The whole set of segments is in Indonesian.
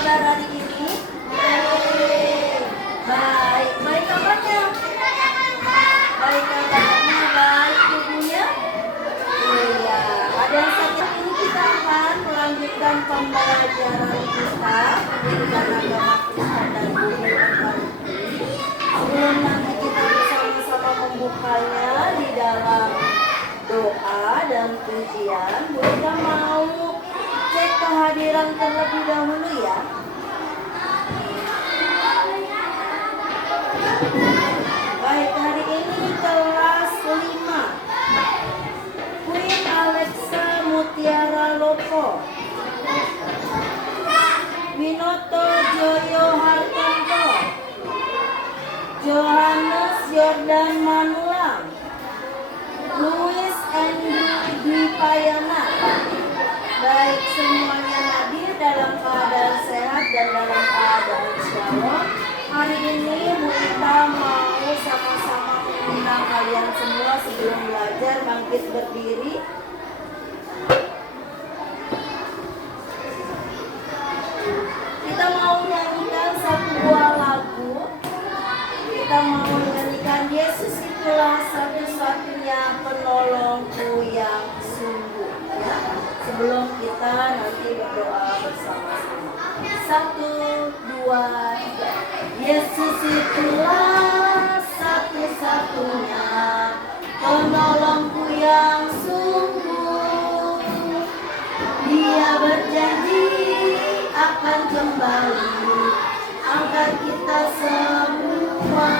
kabar hari ini? Baik, baik kabarnya? Baik kabarnya, baik tubuhnya? Iya, pada saat ini kita akan melanjutkan pembelajaran kita pendidikan agama Kristen dan budi pekerti. Sebelum nanti kita bersama-sama membukanya di dalam doa dan pujian, Bunda mau cek kehadiran terlebih dahulu ya. Baik, hari ini kelas 5 Queen Alexa Mutiara Lopo, Winoto Joyo Hartanto, Johannes Jordan Manulang, Louis Andrew Dwi Payana. Baik, semuanya hadir dalam keadaan sehat dan dalam keadaan shalom. Hari ini kita mau sama-sama mengundang kalian semua sebelum belajar bangkit berdiri. Kita mau nyanyikan satu buah lagu. Kita mau menyanyikan Yesus itulah satu-satunya penolongku yang sungguh, ya. Sebelum kita nanti berdoa bersama-sama. 1, 2, 3. Yesus itulah satu-satunya penolongku yang sungguh. Dia berjanji akan kembali angkat kita semua.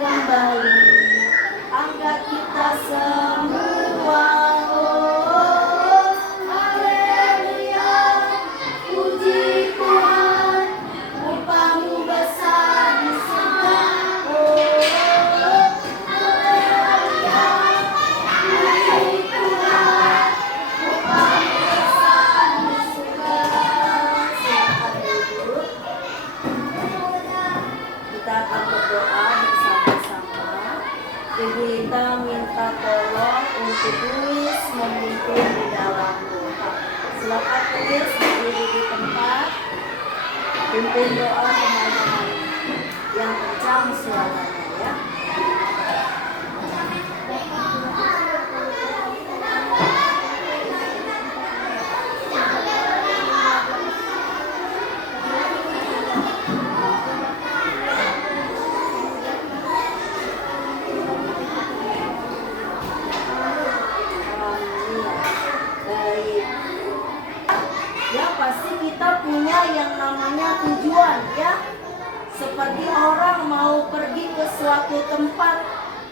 Kembali angkat kita semua. Oh, haleluya, puji Tuhan, upah-Mu besar di surga. Oh, haleluya, puji Tuhan, upah-Mu besar di surga. Silakan duduk. Kita akan berdoa. Ibu Lita minta tolong untuk Louis memimpin di dalam doa. Silakan Louis berdiri di tempat, pimpin doa teman-teman yang kencang suaranya ya. Pasti kita punya yang namanya tujuan ya. Seperti orang mau pergi ke suatu tempat,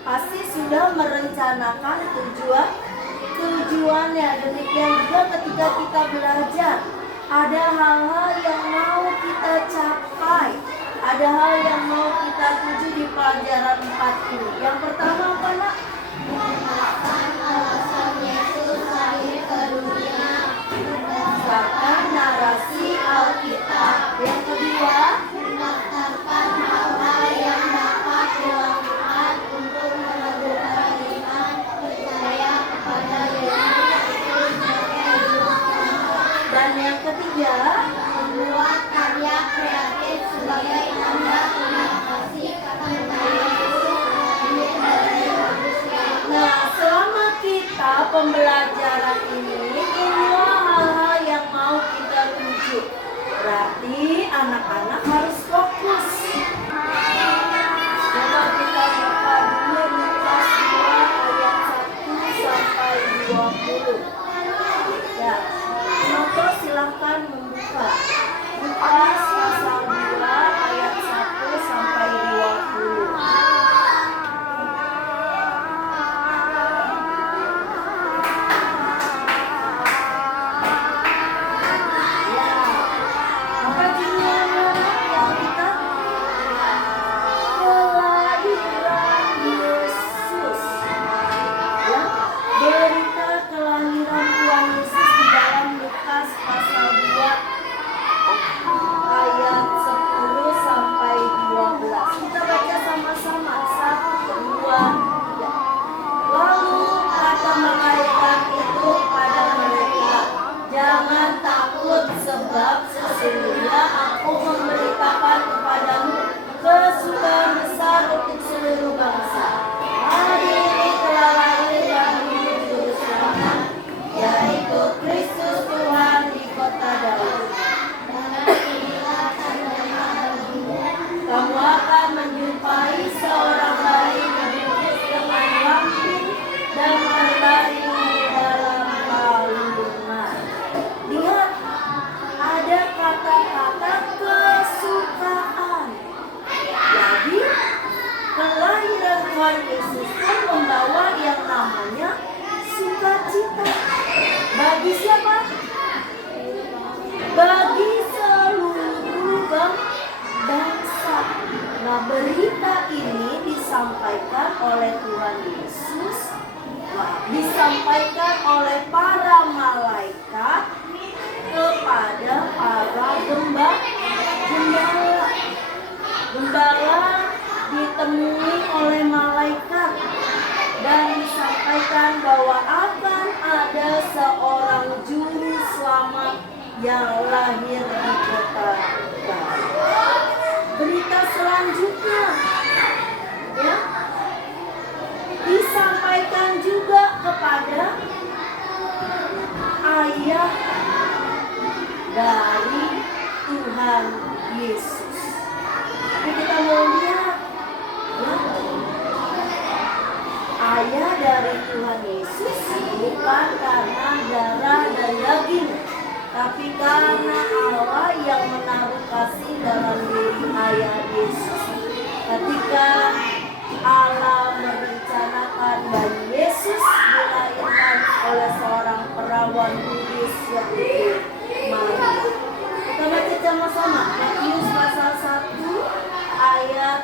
pasti sudah merencanakan tujuannya. Demikian juga ketika kita belajar, ada hal-hal yang mau kita capai, ada hal yang mau kita tuju di pelajaran 4 ini. Yang pertama apa nak? Yesus lahir ke dunia berdasarkan narasi Alkitab. Yang kedua, mendaftarkan hal-hal yang dapat dilakukan untuk meneguhkan iman percaya kepada Yesus. Dan yang ketiga, membuat karya kreatif sebagai tanda terima kasih kepada Yesus. Nah, selama kita pembelajaran inilah hal-hal yang mau kita tuju. Berarti anak-anak harus fokus. Coba kita buka dulu Lukas 2 ayat 1 sampai 20. Ya, penonton silahkan membuka. Lukas pasal 2 ayat 1 sampai 20. Jangan takut, sebab sesungguhnya aku memberitakan kepadamu kesukaan besar untuk seluruh bangsa. Hari ini telah lahir bagimu juru selamat, yaitu Kristus Tuhan di kota Daud. Kamu akan menjumpai seorang bayi dibungkus dengan lampin dan berbaring di dalam palungan. Lihat, ada kata-kata kesukaan. Jadi, kelahiran Tuhan Yesus pun membawa yang namanya sukacita. Bagi siapa? Bagi seluruh bangsa. Nah, berita ini disampaikan oleh Tuhan Yesus, disampaikan oleh para malaikat kepada para gembala. Gembala ditemui oleh malaikat dan disampaikan bahwa akan ada seorang juru selamat yang lahir di kota Daud. Berita selanjutnya, ya, disampaikan juga kepada ayah dari Tuhan Yesus. Jadi kita mau lihat, ya, ayah dari Tuhan Yesus bukan karena darah dan daging, tapi karena Allah yang menaruh kasih dalam diri ayah Yesus. Ketika Allah merencanakan bayi Yesus dilahirkan oleh seorang perawan kudus yaitu Maria. Kita baca sama-sama Matius pasal 1 ayat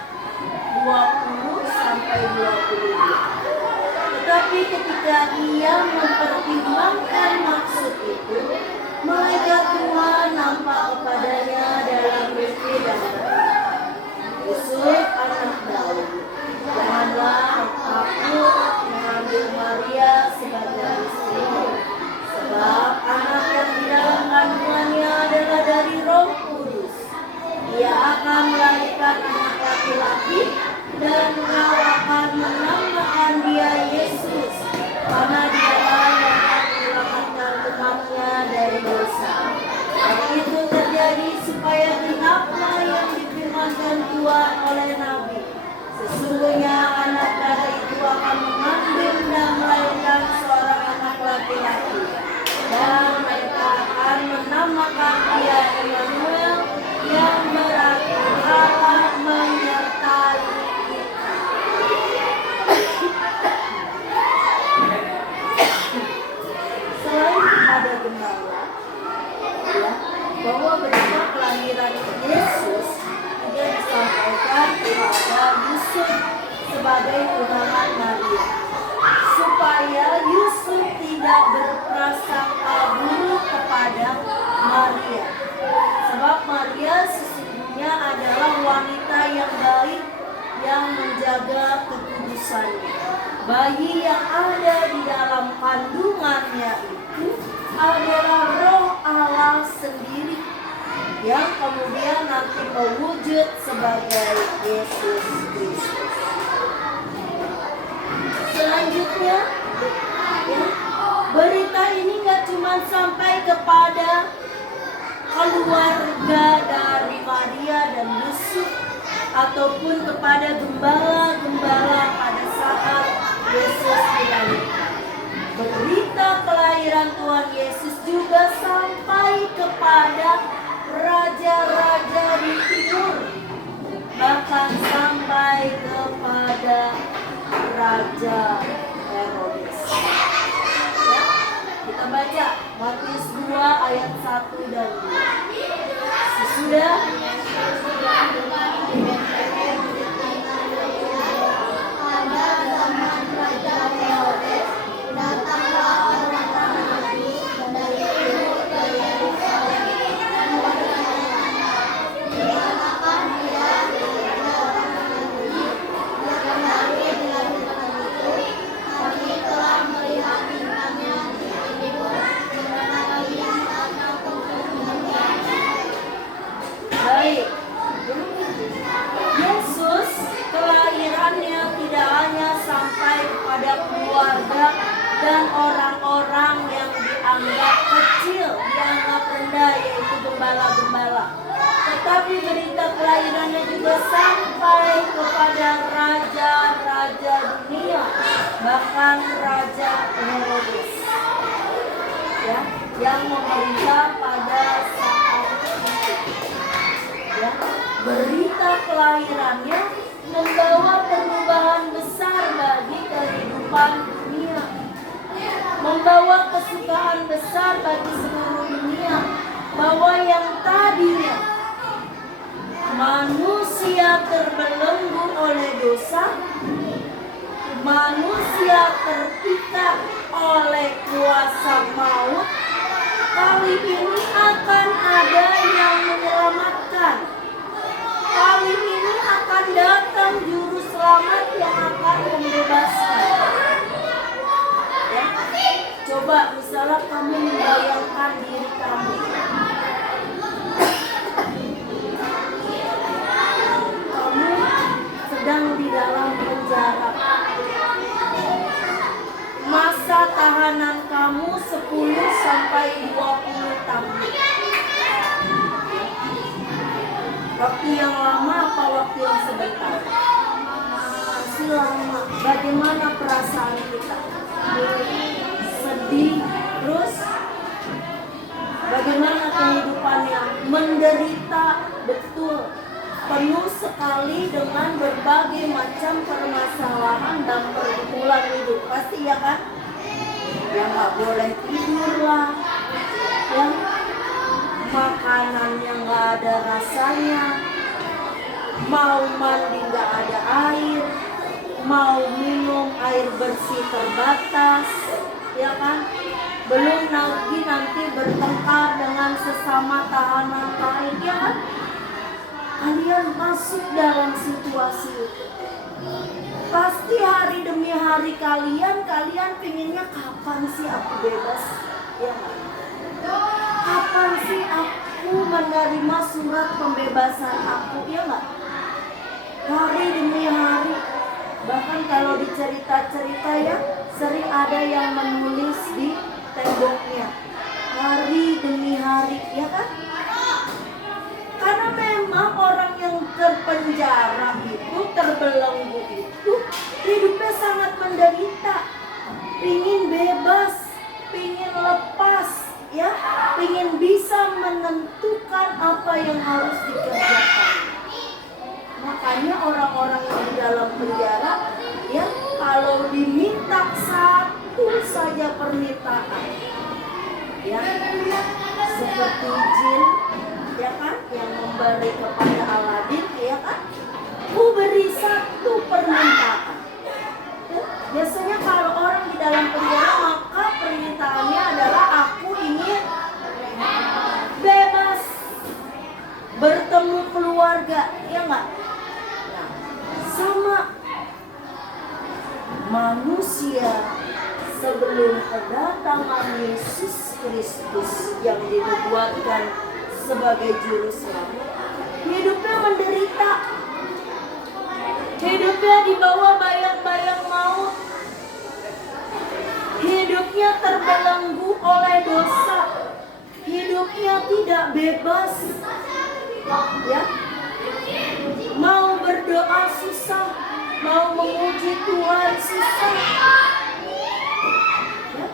20 sampai 22. Tetapi ketika ia mempertimbangkan maksud itu, malaikat Tuhan nampak kepadanya dalam mimpi dan berkata, Yusuf anak Daud, janganlah takut mengambil Maria sebagai istrimu, sebab anak yang di dalam kandungannya adalah dari Roh Kudus. Ia akan melahirkan anak laki-laki dan engkau akan menamakan dia Yesus, karena dialah yang akan menyelamatkan umatnya dari dosa. Dan itu terjadi supaya genaplah yang difirmankan Tuhan oleh Nabi. Sesungguhnya anak darah itu akan mengandung dan melahirkan seorang anak laki-laki, dan mereka akan menamakan dia Immanuel, yang berarti Allah menyertai kita. Selain kepada gembala, ya, bahwa berita kelahiran Yesus juga disampaikan kepada Yusuf sebagai tunangan Maria, supaya Yusuf tidak berprasangka buruk kepada Maria, sebab Maria sesungguhnya adalah wanita yang baik yang menjaga kekudusannya. Bayi yang ada di dalam kandungannya itu adalah Roh Allah sendiri yang kemudian nanti mewujud sebagai Yesus Kristus. Selanjutnya, ya, berita ini gak cuma sampai kepada keluarga dari Maria dan Yusuf ataupun kepada gembala-gembala pada saat Yesus dilahirkan. Berita kelahiran Tuhan Yesus juga sampai kepada raja-raja di timur, bahkan sampai kepada Raja Herodes. Ya, kita baca Matius 2 ayat 1 dan 2. Sesudah pada zaman Raja Herodes, datanglah orang ramai dari timur ke Yerusalem dan bertanya-tanya, di manakah dia kepada orang Yahudi? Dia kembali dengan firman itu, kami telah melihat bintangnya di timur, di mana kalian kelahirannya juga sampai kepada raja-raja dunia, bahkan Raja Herodes, ya, yang memerintah pada saat itu. Ya, berita kelahirannya membawa perubahan besar bagi kehidupan dunia, membawa kesukaan besar bagi seluruh dunia, bahwa yang tadinya manusia terbelenggu oleh dosa, manusia terpikat oleh kuasa maut, kali ini akan ada yang menyelamatkan. Kali ini akan datang juru selamat yang akan membebaskan. Ya. Coba misalnya kamu membayangkan diri kamu, kamu sedang di dalam penjara. Masa tahanan kamu 10 sampai 20 tahun. Waktu yang lama apa waktu yang sebentar? Masih lama. Bagaimana perasaan kita? Sedih. Terus bagaimana kehidupannya? Menderita, betul. Penuh sekali dengan berbagai macam permasalahan dan pergumulan hidup. Pasti ya kan? Yang gak boleh tidur lah, yang makanan yang gak ada rasanya, mau mandi gak ada air, mau minum air bersih terbatas, ya kan? Belum lagi nanti bertengkar dengan sesama tahanan lain, ya kan? Kalian masuk dalam situasi itu. Pasti hari demi hari kalian pinginnya kapan sih aku bebas? Ya kan? Kapan sih aku menerima surat pembebasan aku? Ya nggak? Hari demi hari. Bahkan kalau di cerita-cerita ya, sering ada yang menulis di temboknya. Hari demi hari, ya kan? Karena memang orang yang terpenjara itu, terbelenggu itu, hidupnya sangat menderita. Pingin bebas, pingin lepas, ya, pingin bisa menentukan apa yang harus dikerjakan. Makanya orang-orang yang di dalam penjara, ya, kalau diminta satu saja permintaan, ya, seperti jin, ya kan, yang memberi kepada Aladin, ya kan, ku beri satu permintaan. Biasanya kalau orang di dalam penjara, maka permintaannya adalah aku ingin bebas, bertemu keluarga, ya enggak? Nah, sama manusia sebelum kedatangan Yesus Kristus yang dinubuatkan sebagai juru selamat, hidupnya menderita, hidupnya di bawah bayang-bayang maut, hidupnya terbelenggu oleh dosa, hidupnya tidak bebas, ya, mau berdoa susah, mau memuji Tuhan susah, ya.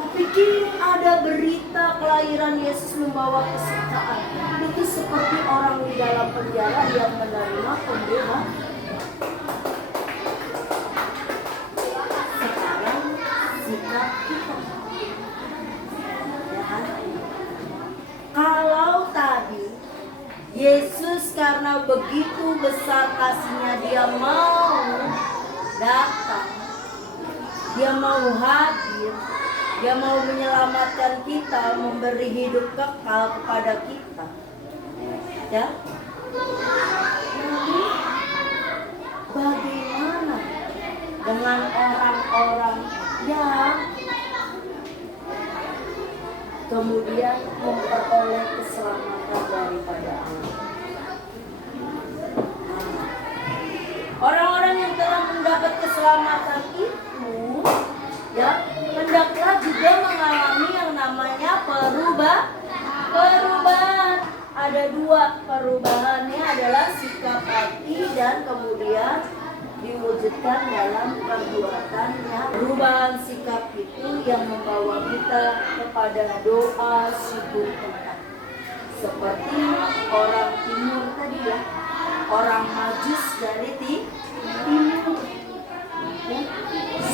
Tapi kini ada berita kelahiran Yesus membawa kesukaan. Itu seperti orang di dalam penjara yang menerima pembebasan. Sekarang sikap kita, ya kan? Kalau tadi Yesus karena begitu besar kasihnya, dia mau datang, dia mau hadir, dia mau menyelamatkan kita, memberi hidup kekal kepada kita, ya. Jadi bagaimana dengan orang-orang yang kemudian memperoleh keselamatan daripada Allah? Orang-orang yang telah mendapat keselamatan itu, ya, hendaklah juga mengalami yang namanya perubahan. ada dua perubahannya, adalah sikap hati dan kemudian diwujudkan dalam perbuatannya. Perubahan sikap itu yang membawa kita kepada doa syukur tempat. Seperti orang timur tadi ya, orang Majus dari timur.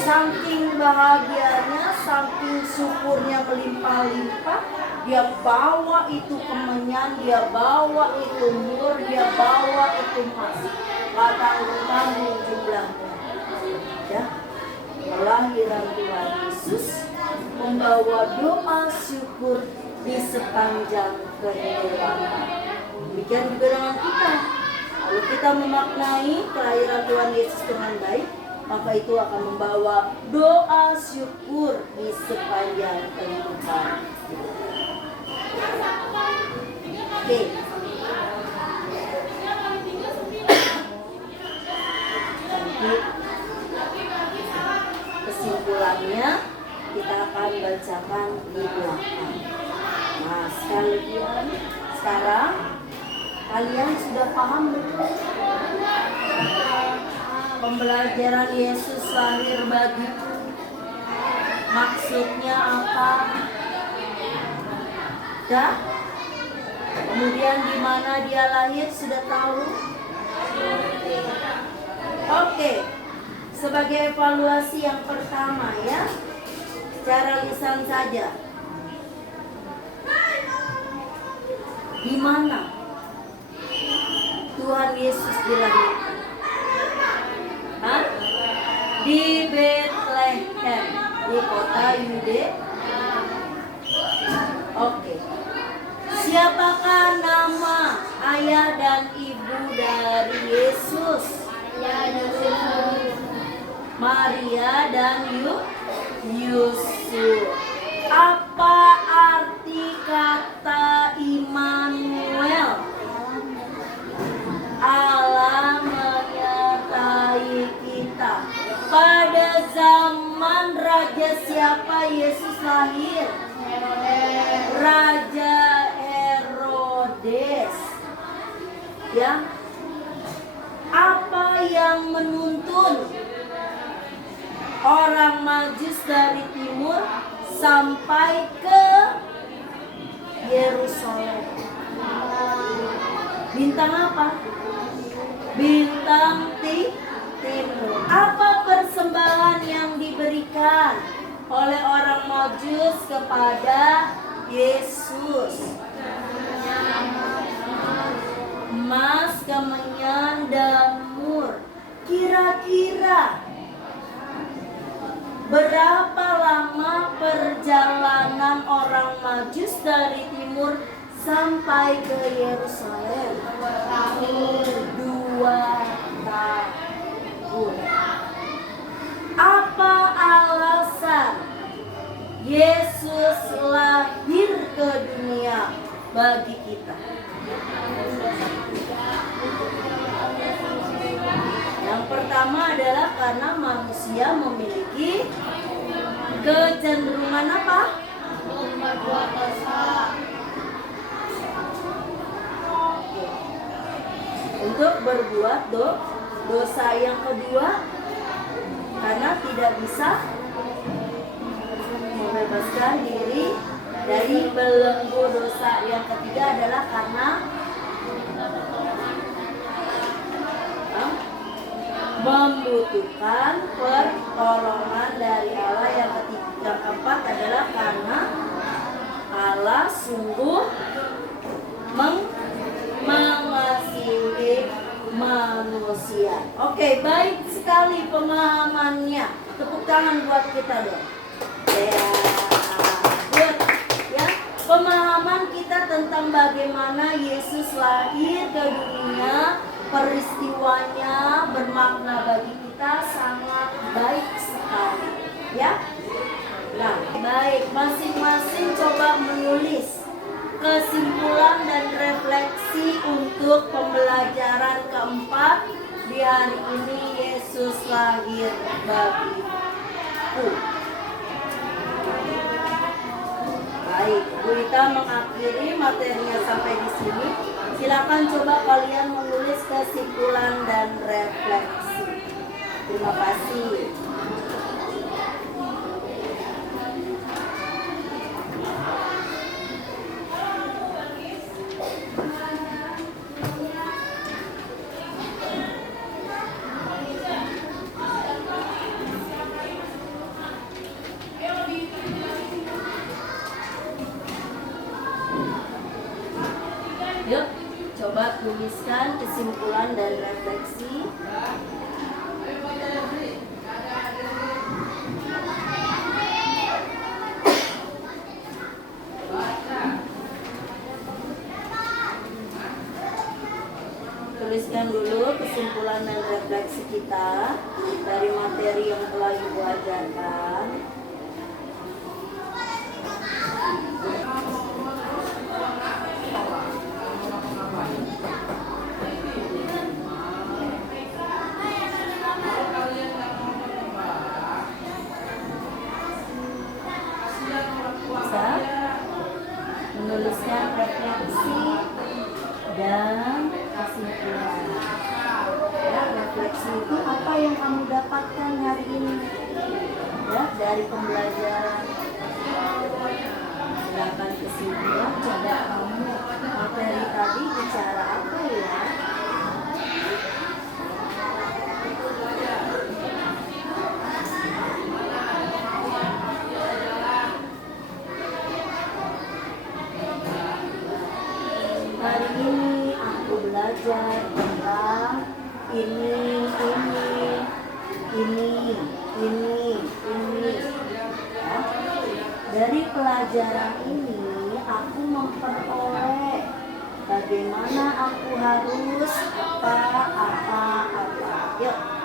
Saking bahagianya, saking syukurnya melimpah-limpah, dia bawa itu kemenyan, dia bawa itu mur, dia bawa itu emas. Tanggung jumlahnya. Ya, kelahiran Tuhan Yesus membawa doa syukur di sepanjang kehidupan. Demikian juga dengan kita. Kalau kita memaknai kelahiran Tuhan Yesus dengan baik, maka itu akan membawa doa syukur di sepanjang kehidupan. Oke. Nanti kesimpulannya kita akan bacakan di belakang. Nah, sekalian sekarang kalian sudah paham belum? Pembelajaran Yesus lahir bagiku maksudnya apa? Dah? Kemudian di mana dia lahir sudah tahu? Oke. Sebagai evaluasi yang pertama ya, secara lisan saja. Di mana Tuhan Yesus dilahirkan? Di Bethlehem, di kota Yudea. Oke. Siapakah nama ayah dan ibu dari Yesus? Maria dan Yusuf. Apa arti kata Immanuel? Allah menyertai kita. Pada zaman raja siapa Yesus lahir? Raja Herodes. Ya. Apa yang menuntun orang Majus dari timur sampai ke Yerusalem? Bintang apa? Bintang timur. Apa persembahan yang diberikan oleh orang Majus kepada Yesus? Emas, kemenyan, dan mur. Kira-kira berapa lama perjalanan orang Majus dari timur sampai ke Yerusalem? 2 tahun. Apa alasan Yesus lahir ke dunia bagi kita? Yang pertama adalah karena manusia memiliki kecenderungan apa? Berbuat dosa. Untuk berbuat dosa. Yang kedua, karena tidak bisa membebaskan diri dari belenggu dosa. Yang ketiga adalah karena membutuhkan pertolongan dari Allah. Yang keempat adalah karena Allah sungguh mengasihi manusia. Oke, baik sekali pemahamannya. Tepuk tangan buat kita dong. Ya, good. Ya, pemahaman kita tentang bagaimana Yesus lahir ke dunia, peristiwanya bermakna bagi kita sangat baik sekali. Ya. Nah, baik, masing-masing coba menulis kesimpulan dan refleksi untuk pembelajaran keempat di hari ini. Yesus lahir bagiku. Baik. Baik, Bu Ita mengakhiri materinya sampai di sini. Silakan coba kalian menulis kesimpulan dan refleksi. Terima kasih. Yuk, coba tuliskan kesimpulan dan refleksi. Tuliskan dulu kesimpulan dan refleksi kita dari materi yang telah Ibu ajarkan. Bisa menuliskan refleksi dan kesimpulan. Ya, refleksi itu apa yang kamu dapatkan hari ini, ya, dari pembelajaran. Sedangkan kesimpulan, coba kamu materi tadi bicara apa ya? Hari ini aku belajar tentang ini. Ya. Dari pelajaran ini aku memperoleh bagaimana aku harus apa. Yuk.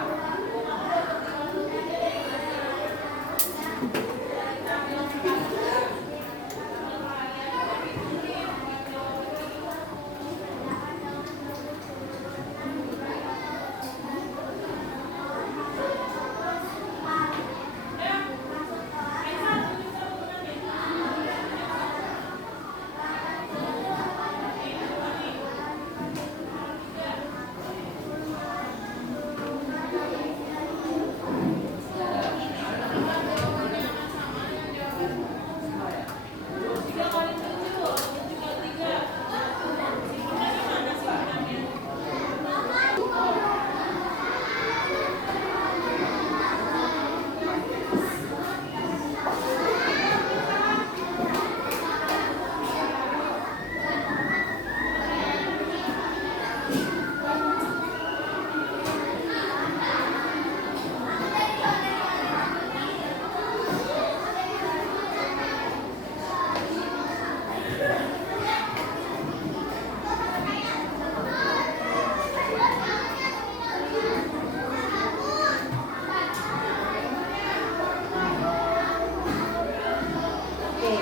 Oke,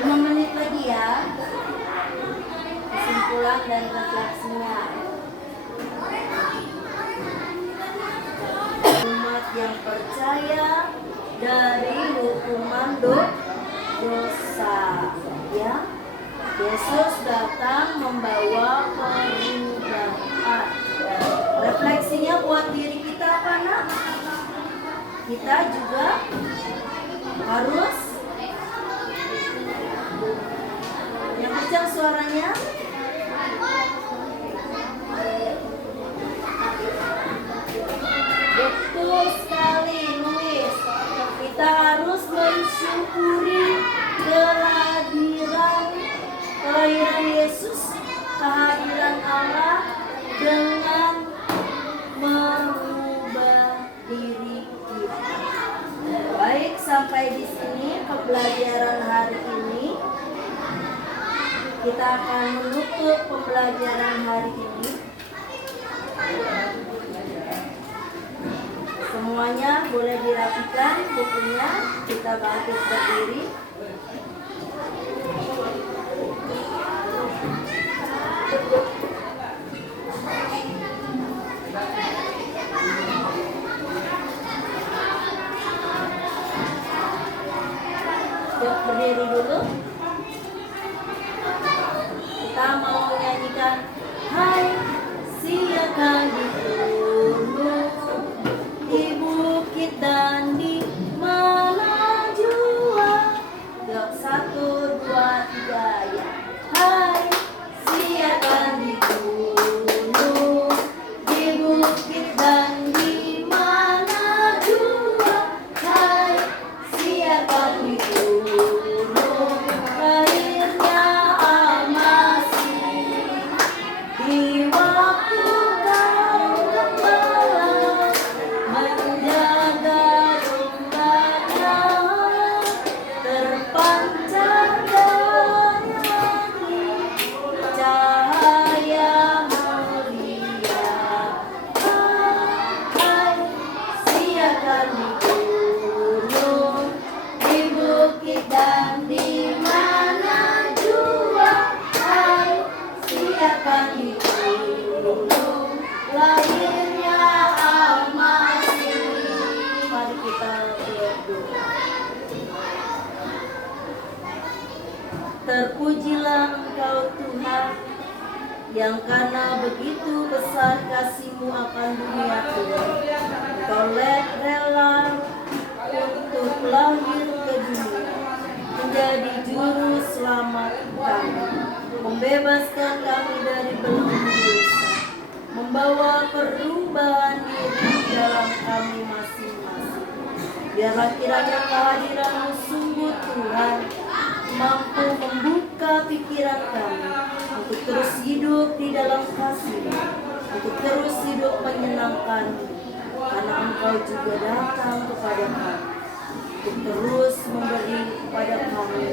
5 menit lagi ya. Kesimpulan dan refleksinya. Umat yang percaya dari hukuman dosa, ya. Yesus datang membawa perubahan. Refleksinya buat diri kita apa, Nak? Kita juga harus yang kencang suaranya. Betul sekali, Luis. Kita harus mensyukuri kelahiran Yesus, kehadiran Allah dengan merubah diri kita. Baik, sampai di sini pembelajaran hari ini. Kita akan menutup pembelajaran hari ini. Semuanya boleh dirapikan bukunya. Kita bangkit berdiri. Yuk, berdiri dulu. Terpujilah Engkau Tuhan, yang karena begitu besar kasih-Mu akan dunia ini, Engkau rela untuk lahir ke dunia, menjadi juru selamat kami, membebaskan kami dari belenggu dosa, membawa perubahan diri dalam kami masing-masing. Biarlah kiranya kehadiran-Mu sungguh Tuhan mampu membuka pikiran kami untuk terus hidup di dalam kasih, untuk terus hidup menyenangkan-Mu, karena Engkau juga datang kepada kami untuk terus memberi kepada kami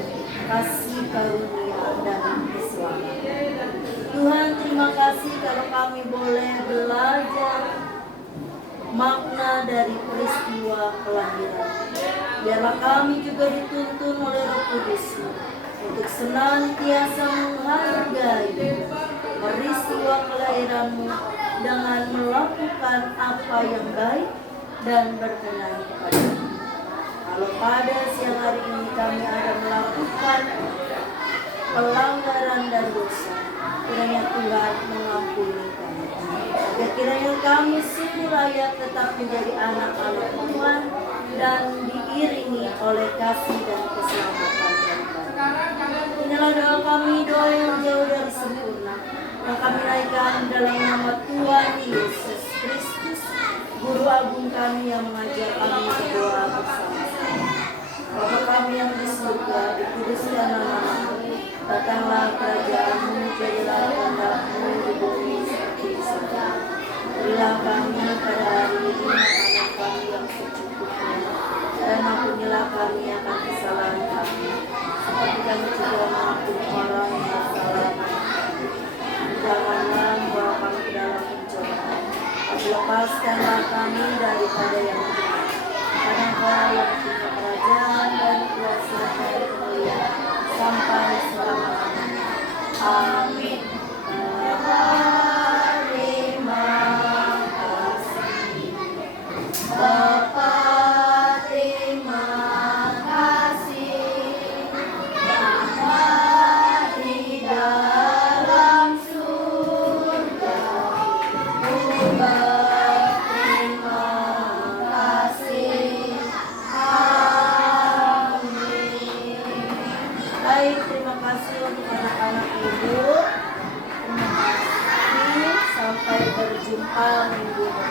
kasih karunia dan keselamatan. Tuhan, terima kasih kalau kami boleh belajar makna dari peristiwa kelahiran. Biarlah kami juga dituntun oleh Roh Kudus untuk senantiasa menghargai peristiwa kelahiran-Mu dengan melakukan apa yang baik dan berkenan kepada-Mu. Kalau pada siang hari ini kami ada melakukan pelanggaran dan dosa, kiranya Tuhan mengampuni kami. Agar kiranya kami sungguh layak tetap menjadi anak-anak Tuhan dan diiringi oleh kasih dan keselamatan dari Tuhan. Inilah doa kami, doa yang jauh dari sempurna, yang kami naikkan dalam nama Tuhan Yesus Kristus, Guru Agung kami yang mengajar kami berdoa bersama-sama. Bapa kami yang di surga, dikuduskan nama-Mu, datanglah kerajaan-Mu, jadilah kehendak-Mu di bumi seperti di surga. Berilah kami pada hari ini makanan kami yang secukupnya, dan ampunilah kami akan kesalahan kami, seperti kami juga mengampuni orang yang salah kami. Janganlah membawa kami ke dalam pencobaan, tapi lepaskanlah kami daripada yang jahat. Karena Engkau yang punya kerajaan dan kuasa dan kemuliaan sampai selama-lamanya. Amin. Terima kasih Bapa, terima kasih Bapa di dalam surga. Terima kasih. Amin. Baik, terima kasih untuk anak-anak Ibu. Terima kasih. Sampai berjumpa minggu depan.